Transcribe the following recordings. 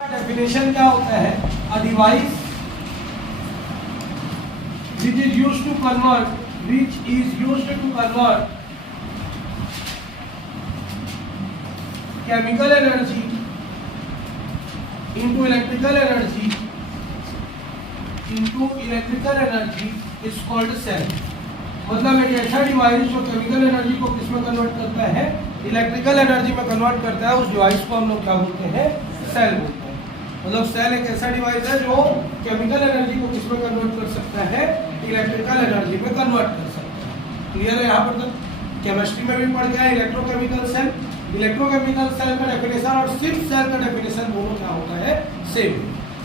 Definition क्या होता है? A device which is used to convert chemical energy into electrical energy is called cell. मतलब एक ऐसा डिवाइस जो केमिकल एनर्जी को किसमें कन्वर्ट करता है? इलेक्ट्रिकल एनर्जी में कन्वर्ट करता है। उस डिवाइस को हम लोग क्या बोलते हैं? सेल बोलते हैं। मतलब सेल एक ऐसा डिवाइस है जो केमिकल एनर्जी को किसमें कन्वर्ट कर सकता है? इलेक्ट्रिकल एनर्जी में कन्वर्ट कर सकता है। क्लियर है? यहाँ पर तक केमिस्ट्री में भी पढ़ गया इलेक्ट्रोकेमिकल सेल। इलेक्ट्रोकेमिकल सेल का डेफिनेशन और सिर्फ सेल का डेफिनेशन दोनों क्या होता है? सेम।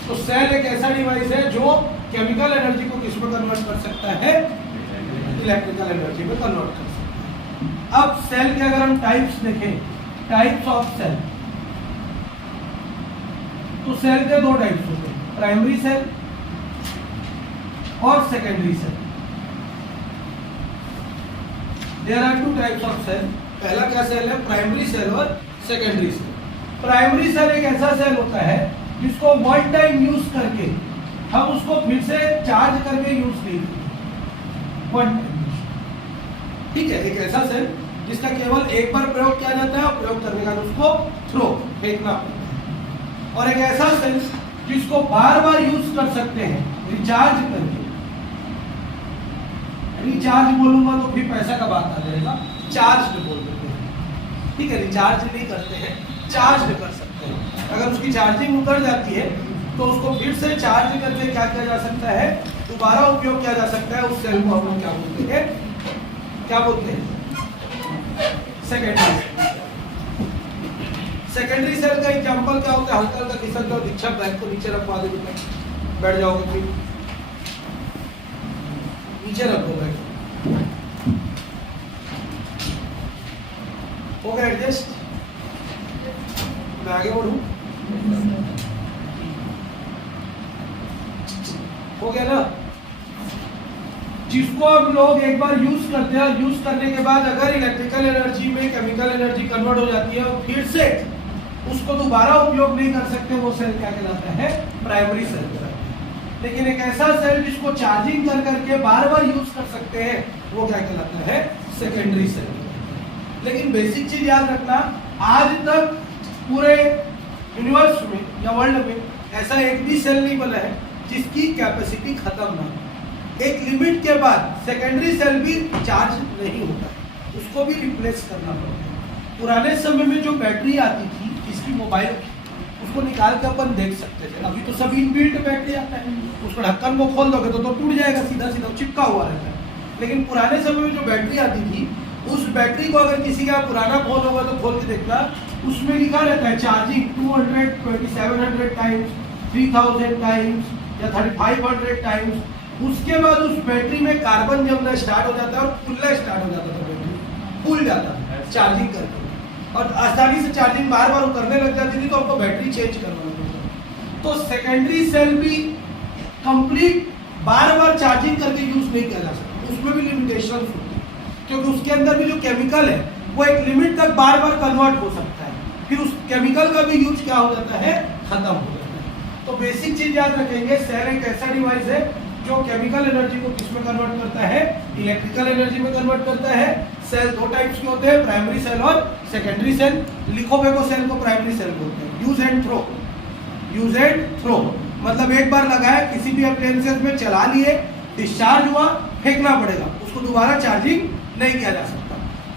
तो सेल एक ऐसा डिवाइस है जो केमिकल एनर्जी को किसमें कन्वर्ट कर सकता है? इलेक्ट्रिकल एनर्जी में कन्वर्ट कर सकता है। अब सेल के अगर हम टाइप्स देखें, टाइप्स ऑफ सेल, तो सेल के दो टाइप्स होते हैं, प्राइमरी सेल और secondary cell. There are two types of cell. पहला क्या सेल है? प्राइमरी सेल और सेकेंडरी सेल। प्राइमरी सेल एक ऐसा सेल होता है जिसको वन टाइम यूज करके हम उसको फिर से चार्ज करके यूज नहीं करते। वन टाइम, ठीक है? एक ऐसा सेल जिसका केवल एक बार प्रयोग किया जाता है और प्रयोग करने के बाद उसको थ्रो फेंकना पड़ता है। और एक ऐसा सेल जिसको बार बार यूज कर सकते हैं रिचार्ज करके। रिचार्ज बोलूंगा तो फिर पैसा का बात आ जाएगा, चार्ज बोल देते हैं, ठीक है? रिचार्ज नहीं करते हैं, चार्ज कर सकते हैं। अगर उसकी चार्जिंग उतर जाती है तो उसको फिर से चार्ज करके क्या किया जा सकता है? दोबारा उपयोग किया जा सकता है। उस सेल को हम लोग क्या बोलते हैं? क्या बोलते हैं? Secondary cell. सेकेंडरी सेल का एग्जांपल क्या होता है? हल्का हल्का खिसक जाओ, दीक्षा बैग को नीचे रखवा दे, बैठ जाओगे, फिर नीचे रखो बैग। हो गया एडजस्ट? मैं आगे बढ़ूं? हो गया ना? जिसको हम लोग एक बार यूज करते हैं, यूज करने के बाद अगर इलेक्ट्रिकल एनर्जी में केमिकल एनर्जी कन्वर्ट हो जाती है और फिर से उसको दोबारा उपयोग नहीं कर सकते, वो सेल क्या कहलाता है? प्राइमरी सेल कहलाता है। लेकिन एक ऐसा सेल जिसको चार्जिंग कर करके बार बार यूज कर सकते हैं, वो क्या कहलाता है? Secondary cell. लेकिन बेसिक चीज याद रखना, आज तक पूरे यूनिवर्स में या वर्ल्ड में ऐसा एक भी सेल नहीं बना है जिसकी कैपेसिटी खत्म ना हो। एक लिमिट के बाद सेकेंडरी सेल भी चार्ज नहीं होता है, उसको भी रिप्लेस करना पड़ता है। पुराने समय में जो बैटरी आती थी इसकी मोबाइल की, उसको निकाल के अपन देख सकते थे। अभी तो सब इनबिल्ट बैटरी आता है, उसको ढक्कन को खोल दोगे तो टूट जाएगा, सीधा सीधा चिपका हुआ रहता है। लेकिन पुराने समय में जो बैटरी आती थी, उस बैटरी को अगर किसी का पुराना फोन होगा तो खोल के देखना, उसमें लिखा रहता है चार्जिंग 200, 2700 टाइम्स, 3000 टाइम्स या 3500 टाइम्स। उसके बाद उस बैटरी में कार्बन जमना स्टार्ट हो जाता है और फूलना स्टार्ट हो जाता था, बैटरी फूल जाता है चार्जिंग करके, और आसानी से चार्जिंग बार बार उतरने लग जाती थी, तो आपको बैटरी चेंज करवाना पड़ता। तो सेकेंडरी सेल भी कंप्लीट बार बार चार्जिंग करके यूज नहीं किया जा सकता, उसमें भी लिमिटेशन होती है, क्योंकि उसके अंदर भी जो केमिकल है वो एक लिमिट तक बार बार कन्वर्ट हो सकता है, फिर उस केमिकल का भी यूज क्या हो जाता है? खत्म हो जाता है। तो बेसिक चीज याद रखेंगे, सेल एक ऐसा डिवाइस है जो केमिकल एनर्जी को किसमें कन्वर्ट करता है? इलेक्ट्रिकल एनर्जी में कन्वर्ट करता है। सेल दो टाइप्स के होते हैं, प्राइमरी सेल और सेकेंडरी सेल। लिखो बेको, सेल को प्राइमरी सेल बोलते हैं। Use and throw, use and throw मतलब एक बार लगाया, किसी भी अप्लायंसेस में चला लिए, डिस्चार्ज हुआ, फेंकना पड़ेगा, उसको दोबारा चार्जिंग नहीं किया जा सकता।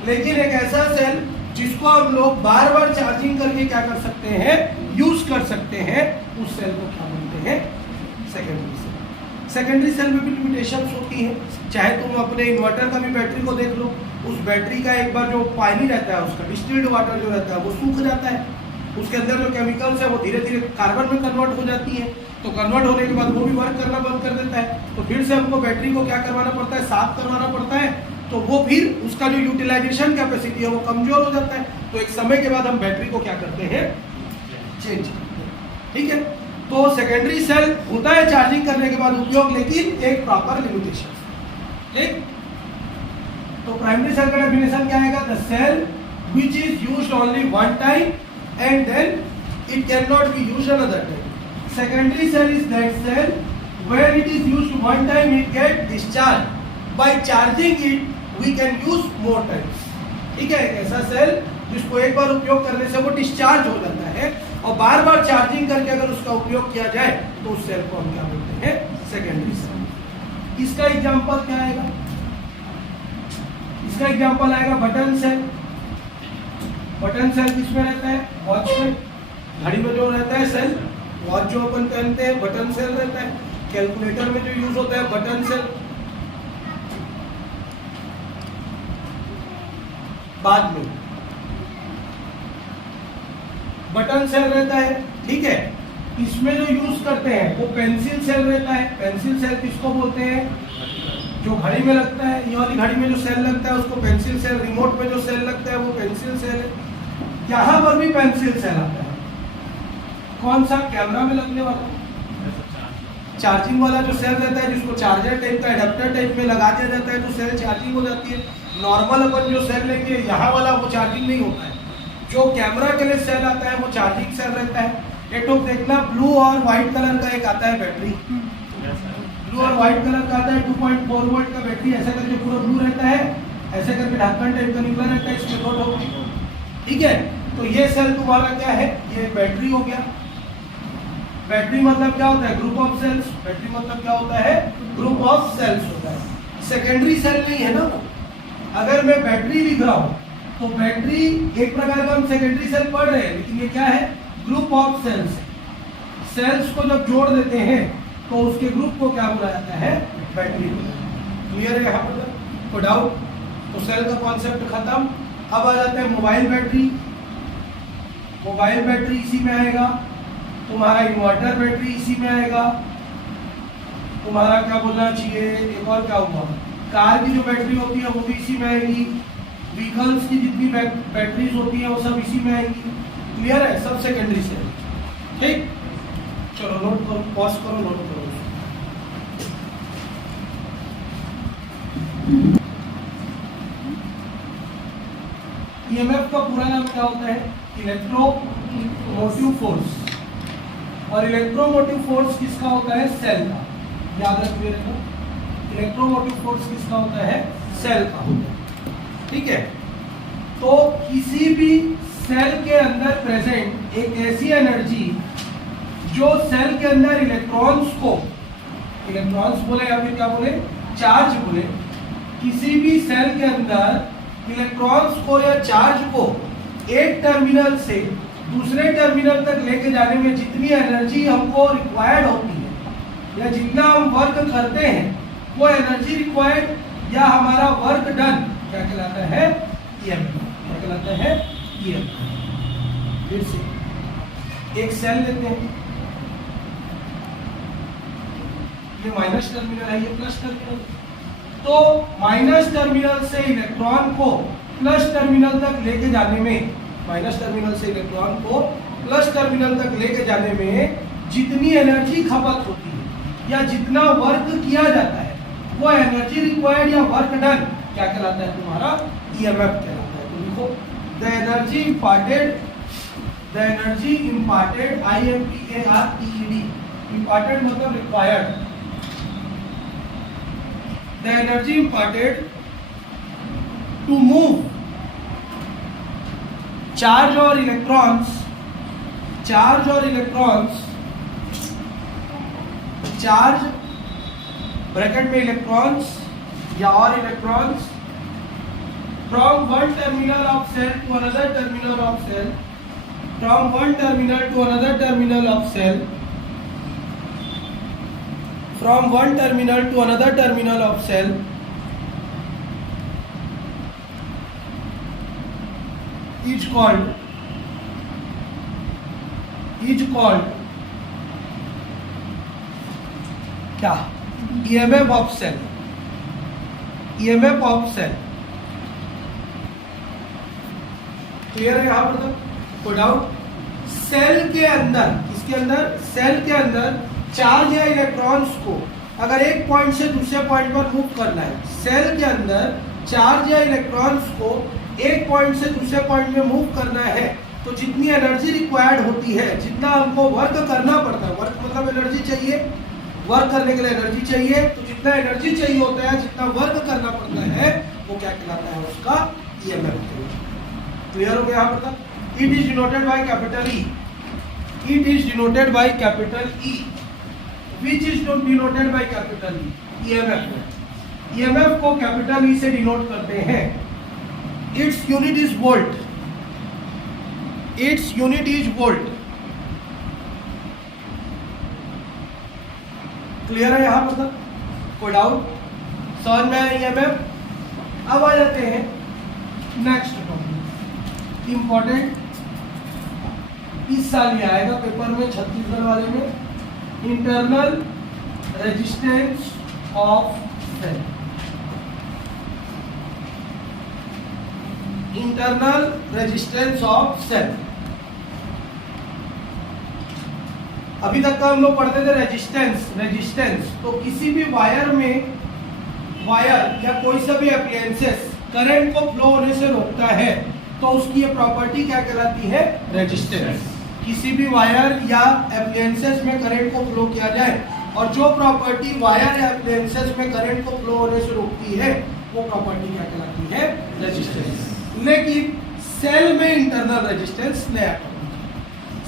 लेकिन एक ऐसा सेल जिसको हम लोग बार बार चार्जिंग करके क्या कर सकते हैं? यूज कर सकते हैं, उस सेल को क्या बोलते हैं? Secondary cell. सेकेंडरी सेल में भी लिमिटेशंस होती हैं। चाहे तुम अपने इन्वर्टर का भी बैटरी को देख लो, उस बैटरी का एक बार जो पानी रहता है, उसका डिस्टिल्ड वाटर जो रहता है वो सूख जाता है, उसके अंदर जो केमिकल्स है वो धीरे धीरे कार्बन में कन्वर्ट हो जाती है। तो कन्वर्ट होने के बाद वो भी वर्क करना बंद कर देता है, तो फिर से हमको बैटरी को क्या करवाना पड़ता है? साफ करवाना पड़ता है। तो वो फिर उसका जो यूटिलाइजेशन कैपेसिटी है वो कमजोर हो जाता है। तो एक समय के बाद हम बैटरी को क्या करते हैं? चेंज करते हैं, ठीक है? तो सेकेंडरी सेल होता है चार्जिंग करने के बाद उपयोग, लेकिन एक प्रॉपर लिमिटेशन, ठीक? तो प्राइमरी सेल का डेफिनेशन क्या आएगा? The cell which is used only one time and then it cannot be used another time. Secondary cell is that cell where it is used one time it get discharged. By charging it we can use more times. ठीक है, एक ऐसा cell जिसको एक बार उपयोग करने से वो डिस्चार्ज हो जाता है और बार बार चार्जिंग करके अगर उसका उपयोग किया जाए तो उस सेल को हम क्या बोलते हैं, सेकेंडरी सेल। इसका एग्जांपल क्या आएगा, इसका एग्जांपल आएगा बटन सेल। बटन सेल किसमें रहता है, वॉच में, घड़ी में जो रहता है सेल, वॉच जो अपन पहनते हैं बटन सेल रहता है, कैलकुलेटर में जो यूज होता है बटन सेल। बाद में बटन सेल रहता है, ठीक है। इसमें जो यूज करते हैं वो पेंसिल सेल रहता है। पेंसिल सेल किसको बोलते हैं, जो घड़ी में लगता है, ये वाली घड़ी में जो सेल लगता है उसको पेंसिल सेल, रिमोट में जो सेल लगता है वो पेंसिल सेल है। यहाँ पर भी पेंसिल सेल आता है, कौन सा, कैमरा में लगने वाला चार्जिंग वाला जो सेल रहता है जिसको चार्जर टाइप का एडाप्टर टाइप में लगा दिया जाता है तो सेल चार्जिंग हो जाती है। नॉर्मल अपन जो सेल लेंगे यहाँ वाला वो चार्जिंग नहीं होता है। जो कैमरा के लिए सेल आता है वो चार्जिंग सेल रहता है। एक तो देखना ब्लू और व्हाइट कलर का एक आता है बैटरी, ब्लू और व्हाइट कलर का आता है 2.4 वोल्ट का बैटरी, ऐसे करके पूरा ब्लू रहता है, ऐसे करके ढक्कन टाइप का निकला रहता है, इसमें दो ठो, ठीक है। तो ये सेल तुम्हारा क्या है, ये बैटरी हो गया। बैटरी मतलब क्या होता है, ग्रुप ऑफ सेल्स। बैटरी मतलब क्या होता है, ग्रुप ऑफ सेल्स होता है। सेकेंडरी सेल नहीं है ना वो। अगर मैं बैटरी लिख रहा हूं तो बैटरी एक प्रकार का हम सेकेंडरी सेल पढ़ रहे हैं, लेकिन ये क्या है, ग्रुप ऑफ सेल्स। सेल्स को जब जोड़ देते हैं तो उसके ग्रुप को क्या बोला जाता है, बैटरी। क्लियर है यहाँ पर, कोई डाउट? तो सेल का कॉन्सेप्ट खत्म। अब आ जाते हैं मोबाइल बैटरी। मोबाइल बैटरी इसी में आएगा, तुम्हारा इन्वर्टर बैटरी इसी में आएगा, तुम्हारा क्या बोलना चाहिए, एक और क्या हुआ, कार की जो बैटरी होती है वो भी इसी में आएगी, व्हीकल्स की जितनी बैटरीज होती है वो सब इसी में आएगी। क्लियर है, सब सेकेंडरी से, ठीक। चलो नोट करो, पॉज करो, नोट करो। ईएमएफ का पूरा नाम क्या होता है, इलेक्ट्रोमोटिव फोर्स। और इलेक्ट्रोमोटिव फोर्स किसका होता है, सेल का। याद रखिए, इलेक्ट्रोमोटिव फोर्स किसका होता है, सेल का होता है, ठीक है। तो किसी भी सेल के अंदर प्रेजेंट एक ऐसी एनर्जी जो सेल के अंदर इलेक्ट्रॉन्स को, इलेक्ट्रॉन्स बोले या फिर क्या बोले, चार्ज बोले, किसी भी सेल के अंदर इलेक्ट्रॉन्स को या चार्ज को एक टर्मिनल से दूसरे टर्मिनल तक लेके जाने में जितनी एनर्जी हमको रिक्वायर्ड होती है या जितना हम वर्क करते हैं वो एनर्जी रिक्वायर्ड या हमारा वर्क डन क्या कहलाता है, ईएमएफ। क्या कहलाता है, ईएमएफ। फिर से एक सेल लेते हैं, ये माइनस टर्मिनल है, ये प्लस टर्मिनल। तो माइनस टर्मिनल से इलेक्ट्रॉन को प्लस टर्मिनल तक लेके जाने में, माइनस टर्मिनल से इलेक्ट्रॉन को प्लस टर्मिनल तक लेके जाने में जितनी एनर्जी खपत होती है या जितना वर्क किया जाता है वो एनर्जी रिक्वायर्ड या वर्क डन क्या कहलाता है, तुम्हारा ईएमएफ कहलाता है। तो लिखो the energy imparted IMPARTED, imparted मतलब required. The energy imparted to move charge or electrons, charge bracket में इलेक्ट्रॉन्स या और electrons from one terminal of cell to another terminal of cell, from one terminal to another terminal of cell, from one terminal to another terminal of cell, is called क्या, EMF of cell, EMF of cell। Clear है यहाँ पर तक, कोई doubt? Cell के अंदर, इसके अंदर सेल के अंदर चार्ज या इलेक्ट्रॉन्स को अगर एक पॉइंट से दूसरे पॉइंट पर मूव करना है, सेल के अंदर चार्ज या इलेक्ट्रॉन्स को एक पॉइंट से दूसरे पॉइंट में मूव करना है तो जितनी एनर्जी रिक्वायर्ड होती है, जितना हमको वर्क करना पड़ता है, वर्क मतलब एनर्जी चाहिए, वर्क करने के लिए एनर्जी चाहिए, तो जितना एनर्जी चाहिए होता है, जितना वर्क करना पड़ता है, वो क्या कहलाता है, उसका ईएमएफ। क्लियर हो गया यहाँ पर तक? It is denoted by capital E, it is denoted by capital E, which is denoted by capital E, EMF. EMF को कैपिटल ई से डिनोट करते हैं। Its unit is volt, its unit is volt. Clear है यहां पर तक? कोई doubt? समझ में आया ईएमएफ? अब आ जाते हैं नेक्स्ट टॉपिक, इंपॉर्टेंट, इस साल ये आएगा पेपर में, छत्तीसगढ़ वाले में, internal resistance of cell. Internal resistance of cell. अभी तक का हम लोग पढ़ते थे रेजिस्टेंस, रेजिस्टेंस तो किसी भी वायर में, वायर या कोई सा भी एप्लायंसेस करंट को फ्लो होने से रोकता है, तो उसकी ये प्रॉपर्टी क्या कहलाती है, रेजिस्टेंस। किसी भी वायर या एप्लायंसेस में करंट को फ्लो किया जाए, और जो प्रॉपर्टी वायर या एप्लायंसेस में करंट को फ्लो होने से रोकती है, वो प्रॉपर्टी क्या कहलाती है, रेजिस्टेंस। लेकिन सेल में इंटरनल रेजिस्टेंस नया टॉपिक।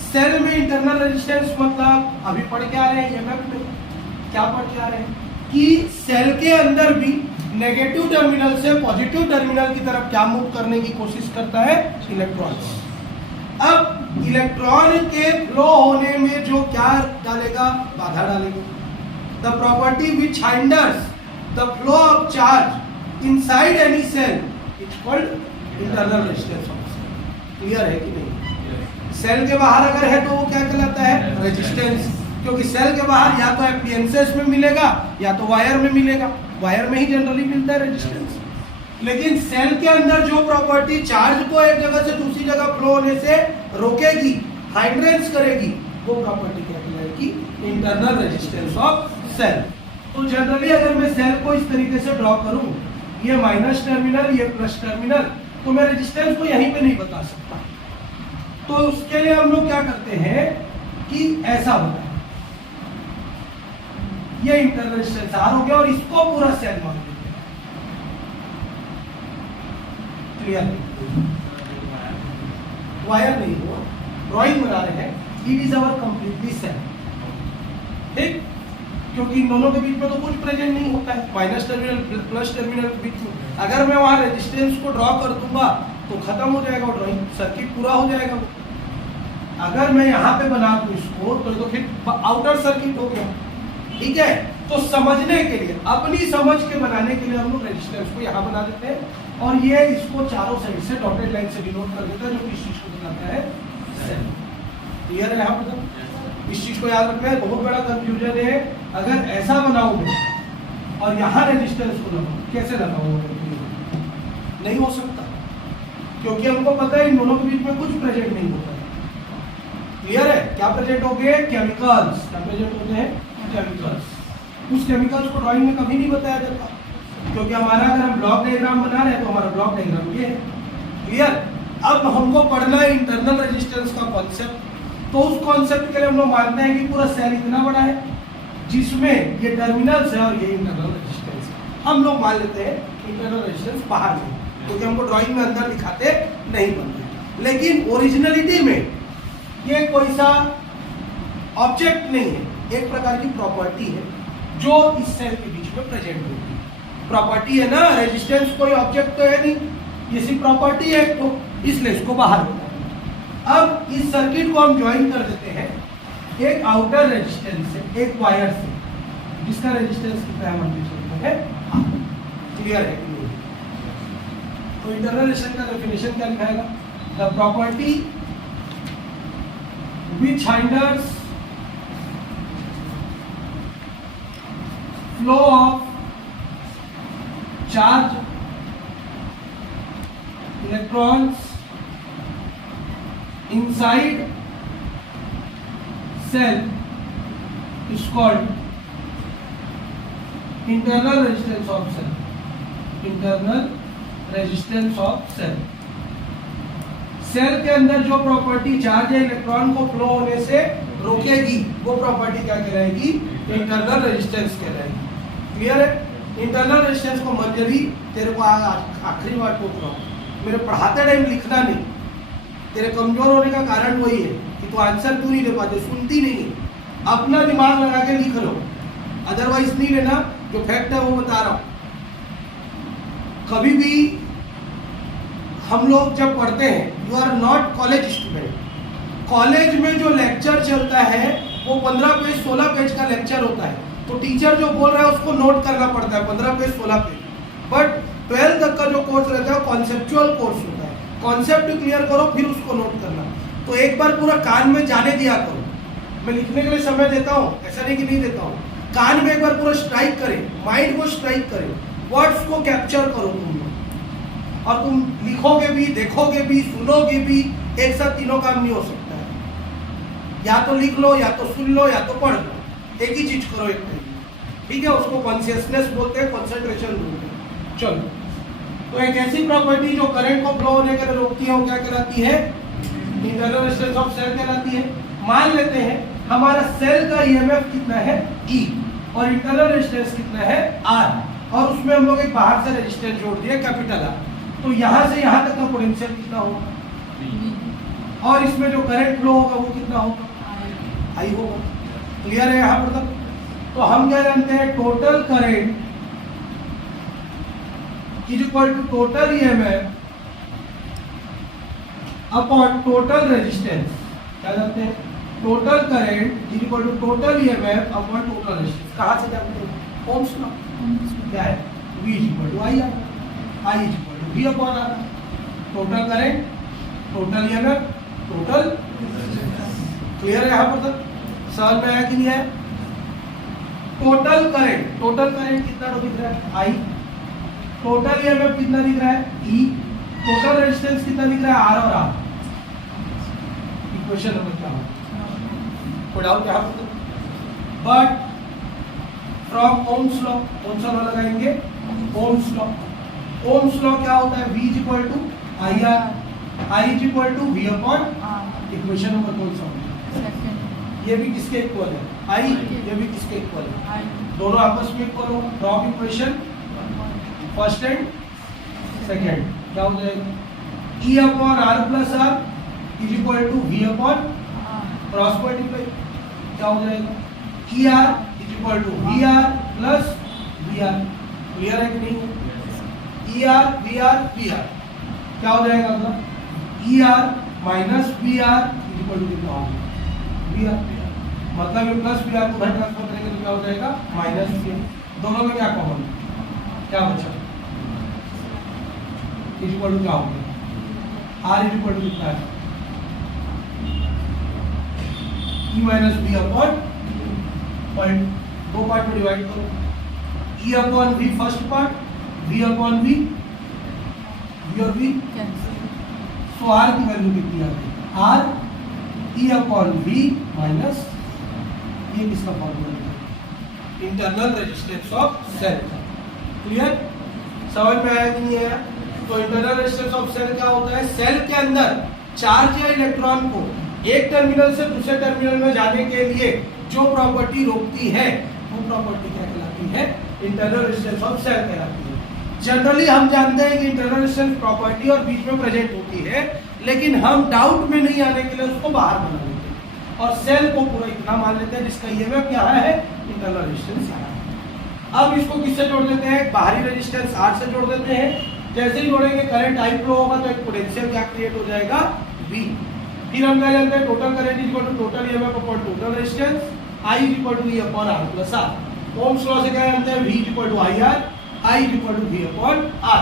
सेल में इंटरनल रेजिस्टेंस मतलब अभी पढ़ के आ रहे हैं ईएमएफ में, क्या पढ़ के आ रहे हैं कि सेल के अंदर भी नेगेटिव टर्मिनल से पॉजिटिव टर्मिनल की तरफ क्या मूव करने की कोशिश करता है, इलेक्ट्रॉन्स। अब इलेक्ट्रॉन के फ्लो होने में जो क्या डालेगा, बाधा डालेगा। The property which hinders the flow of charge inside any cell is called internal resistance of cell. Clear है कि नहीं? सेल के बाहर अगर है तो वो क्या कहलाता है, रेजिस्टेंस, क्योंकि सेल के बाहर या तो एप्लायंसेस में मिलेगा या तो वायर में मिलेगा, वायर में ही जनरली मिलता है रेजिस्टेंस। लेकिन सेल के अंदर जो प्रॉपर्टी चार्ज को एक जगह से दूसरी जगह फ्लो होने से रोकेगी, हाइंड्रेंस करेगी, वो प्रॉपर्टी क्या कहलाएगी, इंटरनल रेजिस्टेंस ऑफ सेल। तो जनरली अगर मैं सेल को इस तरीके से ड्रॉ करूं, ये माइनस टर्मिनल, ये प्लस टर्मिनल, तो मैं रेजिस्टेंस को यहीं पे नहीं बता सकता। तो उसके लिए हम लोग क्या करते हैं कि ऐसा होता है, ये इंटरनल रेजिस्टेंस आर हो गया और इसको पूरा सेल मान लेते हैं। क्लियर? वायर नहीं हुआ, ड्राइंग बना रहे हैं, it is our completely cell. ठीक? क्योंकि इन दोनों के बीच में तो कुछ प्रेजेंट नहीं होता है, माइनस टर्मिनल प्लस टर्मिनल के बीच में। अगर मैं वहां रेजिस्टेंस को ड्रॉ कर दूंगा तो खत्म हो जाएगा वो ड्राइंग, सर्किट पूरा हो जाएगा। अगर मैं यहाँ पे बना दूं इसको तो फिर आउटर सर्किट हो गया। ठीक है? तो समझने के लिए, अपनी समझ के बनाने के लिए हम लोग रेजिस्टेंस को यहाँ बना देते हैं, और ये इसको चारों साइड से डॉटेड लाइन से डिनोट कर देता है, जो इस चीज को बताता है सेल। क्लियर है यहाँ पर? इस चीज को याद रखना है, बहुत बड़ा कंफ्यूजन है। अगर ऐसा बनाऊं मैं और यहाँ रेजिस्टेंस को लगाऊं, कैसे लगाऊं? नहीं हो सकता, क्योंकि हमको पता है इन दोनों के बीच में कुछ प्रेजेंट नहीं होता है। क्लियर है? क्या प्रेजेंट हो गए? केमिकल्स। क्या प्रेजेंट होते हैं? केमिकल्स। उस केमिकल्स को ड्राइंग में कभी नहीं बताया जाता, क्योंकि हमारा अगर हम ब्लॉक डायग्राम बना रहे हैं तो हमारा ब्लॉक डायग्राम ये है। क्लियर? अब हमको पढ़ना है इंटरनल रेजिस्टेंस का कॉन्सेप्ट। तो उस कॉन्सेप्ट के लिए हम लोग मानते हैं कि पूरा सेल इतना बड़ा है, जिसमें ये टर्मिनल्स है और ये इंटरनल रेजिस्टेंस है। हम लोग मान लेते हैं इंटरनल रेजिस्टेंस बाहर में, क्योंकि हमको ड्राइंग में अंदर दिखाते नहीं बनते। लेकिन ओरिजिनलिटी में ये कोई सा ऑब्जेक्ट नहीं है, एक प्रकार की प्रॉपर्टी है जो इस सेल के बीच में प्रेजेंट होती है। प्रॉपर्टी है ना, रेजिस्टेंस कोई ऑब्जेक्ट तो है नहीं, ये सिर्फ प्रॉपर्टी है, तो इसलिए इसको बाहर होता है। अब इस सर्किट को हम ज्वाइन कर देते हैं एक आउटर रेजिस्टेंस से, एक वायर से, जिसका रेजिस्टेंस कितना है, मान चलते हैं। क्लियर है? तो इंटरनल रेजिस्टेंस का डेफिनेशन क्या लिखाएगा? The property which hinders flow of charge electrons inside cell is called internal resistance of cell. Internal resistance of cell. Cell के अंदर जो प्रॉपर्टी चार्ज या इलेक्ट्रॉन को फ्लो होने से रोकेगी वो प्रॉपर्टी क्या कहलाएगी? इंटरनल रेजिस्टेंस कहलाएगी। क्लियर है? इंटरनल रेजिस्टेंस को मंजरी तेरे को आखिरी बार पूछ रहा हूँ, मेरे पढ़ाते टाइम लिखना नहीं। तेरे कमजोर होने का कारण वही है कि तू आंसर क्यों नहीं दे पाते, सुनती नहीं है। अपना दिमाग लगा के लिख लो, अदरवाइज नहीं लेना। जो फैक्ट है वो बता रहा हूँ। कभी भी हम लोग जब पढ़ते हैं, you are not college student. College में जो लेक्चर चलता है वो 15 पेज 16 पेज का लेक्चर होता है, तो टीचर जो बोल रहा है उसको नोट करना पड़ता है 15 पेज 16 पेज। बट 12 तक का जो कोर्स रहता है कॉन्सेप्चुअल कोर्स होता है। कॉन्सेप्ट क्लियर करो फिर उसको नोट करना। तो एक बार पूरा कान में जाने दिया करो। मैं लिखने के लिए समय देता हूँ, ऐसा नहीं कि नहीं देता हूँ। कान में एक बार पूरा स्ट्राइक करे, माइंड को स्ट्राइक करे, वर्ड्स को कैप्चर करो तुम लोग। और तुम लिखोगे भी, देखोगे भी, सुनोगे भी, एक साथ तीनों काम नहीं हो सकता है। या तो लिख लो, या तो सुन लो, या तो पढ़ लो। एक ही चीज करो एक टाइम, ठीक है? उसको कॉन्शियसनेस बोलते हैं, कॉन्सेंट्रेशन बोलते हैं। चलो, तो एक ऐसी प्रॉपर्टी जो करंट को फ्लो होने के लिए रोकती है वो क्या कहलाती है? इंटरनल रेजिस्टेंस ऑफ सेल कहलाती है। मान लेते हैं हमारा सेल का ईएमएफ कितना है? E, और इंटरनल रेजिस्टेंस कितना है? R, और उसमें हम लोग एक बाहर से रेजिस्टेंस जोड़ दिया कैपिटल R। तो यहाँ से यहाँ तक का पोटेंशियल कितना होगा? और इसमें जो करंट फ्लो होगा वो कितना होगा? I होगा। क्लियर है यहाँ पर तक? तो हम क्या जानते हैं? Total current is equal to total EMF upon total resistance. क्या जानते हैं? Total current is equal to total EMF upon total resistance. कहाँ से जानते हैं? Ohm's law. क्या है? V is equal to IR, I is equal to V upon R। Total current, total EMF, total. Clear है यहाँ पर तक? समझ में आया कि नहीं आया? टोटल करंट कितना दिख रहा है? I। टोटल ईएमएफ कितना दिख रहा है? E। टोटल रेजिस्टेंस कितना दिख रहा है? R और R। इक्वेशन नंबर क्या होगा? कोई डाउट यहाँ पर? बट फ्रॉम ओम्स लॉ, कौन सा लॉ लगाएंगे? Ohm's law. ओम्स लॉ क्या होता है? V is equal to IR, I is equal to V upon R। Equation number कौन सा होगा? ये भी किसके इक्वल है? I। ये भी किसके इक्वल है? दोनों आपस में इक्वल हो। Drop equation first and second. क्या हो जाएगा? E upon R plus R is equal to V upon cross multiply. क्या हो जाएगा? ER is equal to VR plus VR। Clear है कि नहीं? ER VR VR क्या हो जाएगा? मतलब ER minus VR is equal to कितना होगा? VR। मतलब ये प्लस VR को उधर ट्रांसफर करेंगे तो क्या हो जाएगा? Minus VR। दोनों में क्या कॉमन? क्या बचा? इज इक्वल टू क्या हो गया? R इज इक्वल टू कितना है? E minus V upon point, दो पार्ट में डिवाइड करो। E upon V first part, V upon V, V और V। सो R की वैल्यू कितनी आती है? R E upon V minus, ये किसका फॉर्मूला है? Internal resistance of cell. Clear? समझ में आया कि नहीं आया? तो इंटरनल रेजिस्टेंस ऑफ सेल क्या होता है? सेल के अंदर चार्ज या इलेक्ट्रॉन को एक टर्मिनल से दूसरे टर्मिनल में जाने के लिए जो प्रॉपर्टी रोकती है वो प्रॉपर्टी क्या कहलाती है? इंटरनल रेजिस्टेंस ऑफ सेल कहलाती है। जनरली हम जानते हैं कि इंटरनल रेजिस्टेंस प्रॉपर्टी और बीच में प्रेजेंट होती है, लेकिन हम डाउट में नहीं आने के लिए उसको बाहर बना लेते हैं और सेल को पूरा इतना मान लेते हैं जिसका ईएमएफ क्या है? इंटरनल रेजिस्टेंस है। अब इसको किससे जोड़ देते हैं? बाहरी रेजिस्टेंस R से जोड़ देते हैं। जैसे ही जोड़ेंगे करंट I फ्लो होगा तो एक पोटेंशियल क्या क्रिएट हो जाएगा? V। फिर हम क्या जानते हैं? Total current is equal to total EMF upon total resistance, I is equal to E upon R plus R। Ohm's law से क्या जानते हैं? V is equal to IR, I is equal to V upon R।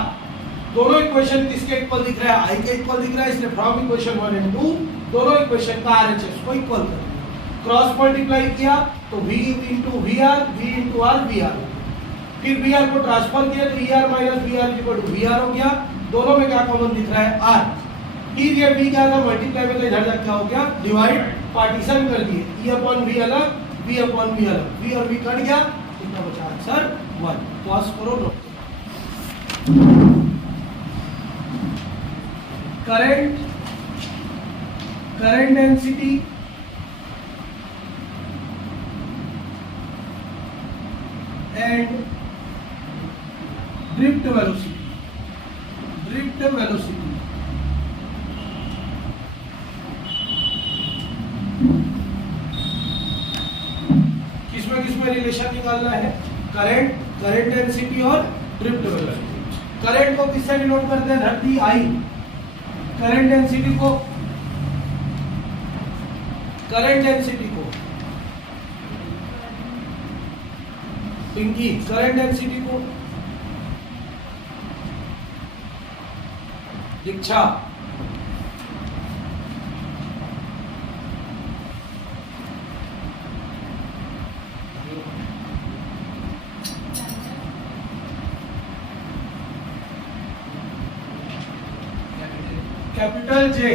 दोनों equation किसके equal दिख रहा है? I के इक्वल दिख रहा है, इसलिए फ्रॉम इक्वेशन 1 एंड 2 दोनों इक्वेशन का RHS को इक्वल कर दिया। क्रॉस मल्टीप्लाई किया तो V into VR, V into R, VR। फिर VR को ट्रांसफर किया तो ER minus VR is equal to VR हो गया। दोनों में क्या कॉमन दिख रहा है? R। फिर ये V क्या था? मल्टीप्लाई में तो इधर जाके क्या हो गया? डिवाइड, पार्टीशन कर दिए। E अपॉन V अलग, V अपॉन V अलग, V और V कट गया, कितना बचा? आंसर 1। पॉज करो, no. Current current density and drift velocity. ड्रिफ्ट वेलोसिटी किसमें रिलेशन निकालना है? करंट डेंसिटी और ड्रिफ्ट वेलोसिटी। करंट को किससे डिनोट करते हैं? धरती आई। करंट डेंसिटी को पिंकी। करंट डेंसिटी को दीक्षा। Capital J.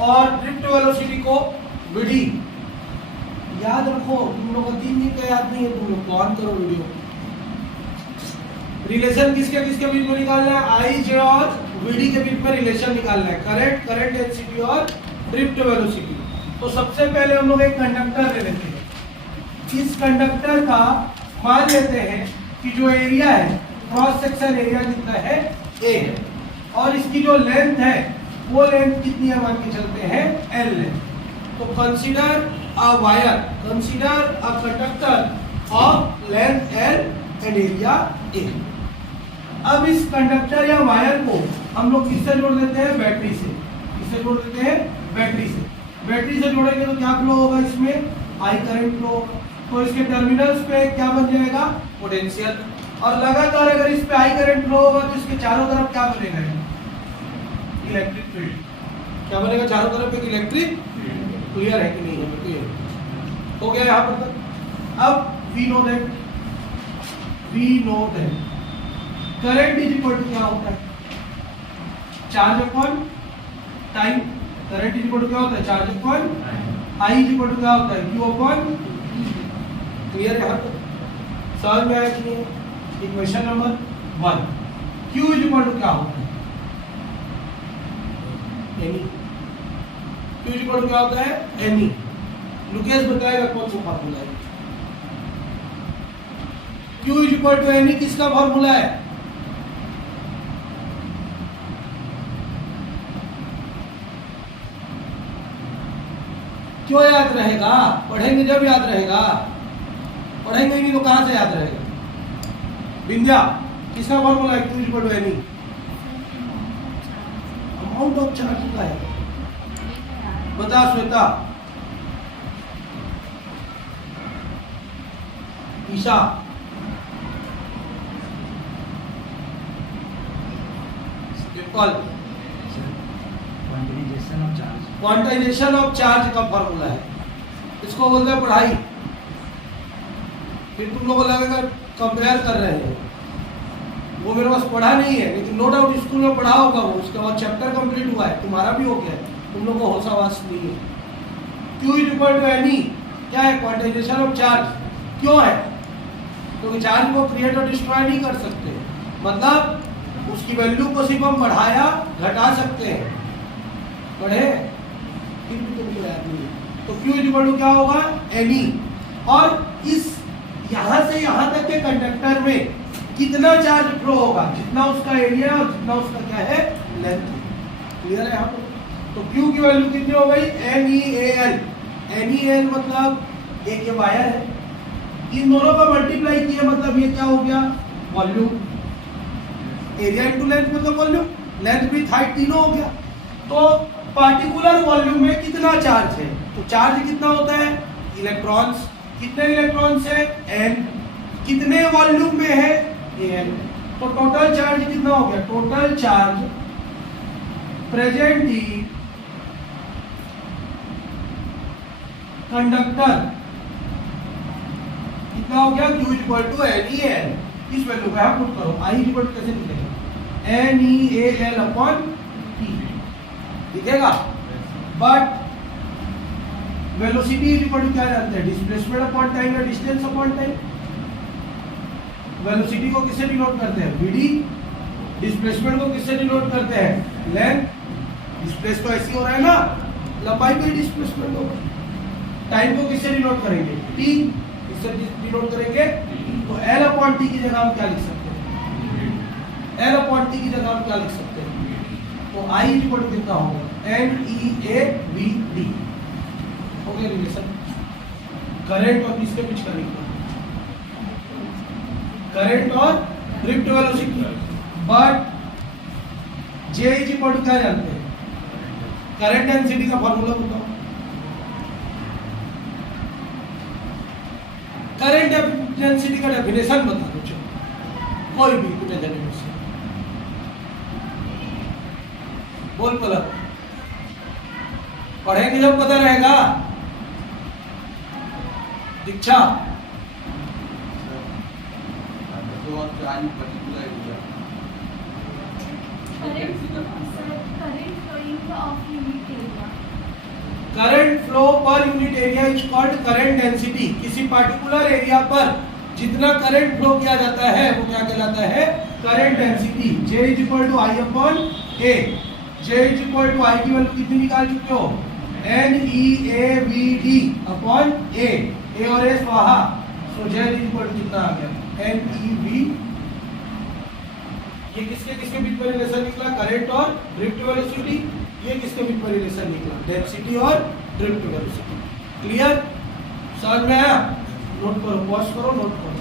और ड्रिफ्ट वेलोसिटी को विडी। याद रखो, तुम लोगों को 3 दिन का याद नहीं है, तुम लोग ऑन करो वीडियो। रिलेशन किसके बीच में निकालना है? आई जे और वीडी के बीच में रिलेशन निकालना है। करंट डेंसिटी और ड्रिफ्ट वेलोसिटी। तो सबसे पहले हम लोग एक कंडक्टर ले लेते हैं। इस कंडक्टर का मान लेते हैं कि जो एरिया है, क्रॉस सेक्शन एरिया कितना है? ए है। और इसकी जो लेंथ है, वो लेंथ कितनी है मान के चलते हैं? L length. तो consider a wire, consider a conductor of length L and area A. अब इस कंडक्टर या वायर को हम लोग किससे जोड़ देते हैं? बैटरी से। किससे जोड़ देते हैं? बैटरी से। बैटरी से जोड़ेंगे तो क्या फ्लो होगा? इसमें आई करंट फ्लो होगा। तो इसके टर्मिनल्स पे क्या बन जाएगा? पोटेंशियल। और लगातार अगर इस पे आई करंट फ्लो होगा तो इसके चारों तरफ क्या बनेगा? Electric field. क्या बनेगा? चारों तरफ एक इलेक्ट्रिक फील्ड। क्लियर है कि नहीं है? क्लियर हो गया यहाँ पर तक। अब we know that current is equal to क्या होता है? Charge upon time. Current is equal to क्या होता है? Charge upon I is equal to क्या होता है? Q upon. क्लियर है यहाँ पर? समझ में आया कि नहीं? Equation number 1। Q is equal to क्या होता है? N E. Q is equal to क्या होता है? एनी। लुकेश बताएगा कौन सा फार्मूला है? Q is equal to N E किसका फार्मूला है? क्यों याद रहेगा? पढ़ेंगे जब याद रहेगा। पढ़ेंगे ही नहीं तो कहां से याद रहेगा? विंध्या, किसका फार्मूला है? Q is equal to N E. Amount of charge का है। बता Shweta. Isha. Quantization of charge का फॉर्मूला है। इसको बोलते हैं पढ़ाई। फिर तुम लोगों को लगेगा कंपेयर कर रहे हैं, वो मेरे पास पढ़ा नहीं है, लेकिन नो डाउट स्कूल में पढ़ा होगा वो। उसके बाद चैप्टर कंप्लीट हुआ है, तुम्हारा भी हो गया है, तुम लोग को होशावास नहीं है। Q is equal to N E क्या है? Quantization of charge. क्यों है? क्योंकि चार्ज को क्रिएट और डिस्ट्रॉय नहीं कर सकते, मतलब उसकी वैल्यू को सिर्फ हम बढ़ाया घटा सकते हैं। पढ़े? फिर भी तुमको याद नहीं है। तो क्यू इज इक्वल टू क्या होगा? एनी। और इस यहां से यहां तक के कंडक्टर में कितना चार्ज फ्लो होगा? जितना उसका एरिया और जितना उसका क्या है? लेंथ। क्लियर है यहाँ पर? तो Q की वैल्यू कितनी हो गई? NeAl। NeAl मतलब एक ये वायर है, इन दोनों का मल्टीप्लाई किया मतलब ये क्या हो गया? वॉल्यूम। एरिया इनटू लेंथ मतलब वॉल्यूम, लेंथ विड्थ हाइट तीनों हो गया। तो पार्टिकुलर वॉल्यूम में कितना चार्ज है? तो चार्ज कितना होता है? इलेक्ट्रॉन्स। कितने इलेक्ट्रॉन्स है? n। कितने वॉल्यूम में है? Al। तो टोटल चार्ज कितना हो गया? Total charge present in conductor कितना हो गया? Q equal to NeAl। इस वैल्यू को आप पुट करो। I इक्वल टू कैसे लिखेंगे? NeAl अपॉन T लिखेगा। बट वेलोसिटी इक्वल टू क्या जानते हैं? डिस्प्लेसमेंट अपॉन टाइम या डिस्टेंस अपॉन टाइम। वेलोसिटी को किससे डिनोट करते हैं? Vd। डिस्प्लेसमेंट को किससे डिनोट करते हैं? लेंथ। डिस्प्लेस तो ऐसी हो रहा है ना, लंबाई पे डिस्प्लेसमेंट होगा। टाइम को किससे डिनोट करेंगे? टी। किससे डिनोट करेंगे? तो एल अपॉन टी की जगह हम क्या लिख सकते हैं? एल अपॉन टी की जगह हम क्या लिख सकते हैं? तो आई इक्वल टू कितना होगा? N E A V D. हो गया रिलेशन। करंट और किसके बीच का निकला? करंट और drift velocity. But J is equal to क्या जानते हैं? करंट डेंसिटी का फॉर्मूला बताओ। करंट डेंसिटी का डेफिनेशन बता दो, चलो कोई भी कुछ डेफिनेशन बोल। पलक पढ़ेंगे जब पता रहेगा। दीक्षा करंट फ्लो पर unit area is called current density. किसी पार्टिकुलर एरिया पर जितना करंट फ्लो किया जाता है वो क्या कहलाता है? Current density. J is equal to I upon A. J is equal to I की वैल्यू कितनी निकाल चुके हो? N E A V D upon A. A और ए स्वाहा। So J is equal to कितना आ गया? N E V. ये किसके बीच में रिलेशन निकला? करंट और ड्रिफ्ट वेलोसिटी। ये किसके बीच में रिलेशन निकला? डेंसिटी और ड्रिफ्ट वेलोसिटी। क्लियर? समझ में आया? नोट करो, पॉज करो, नोट करो।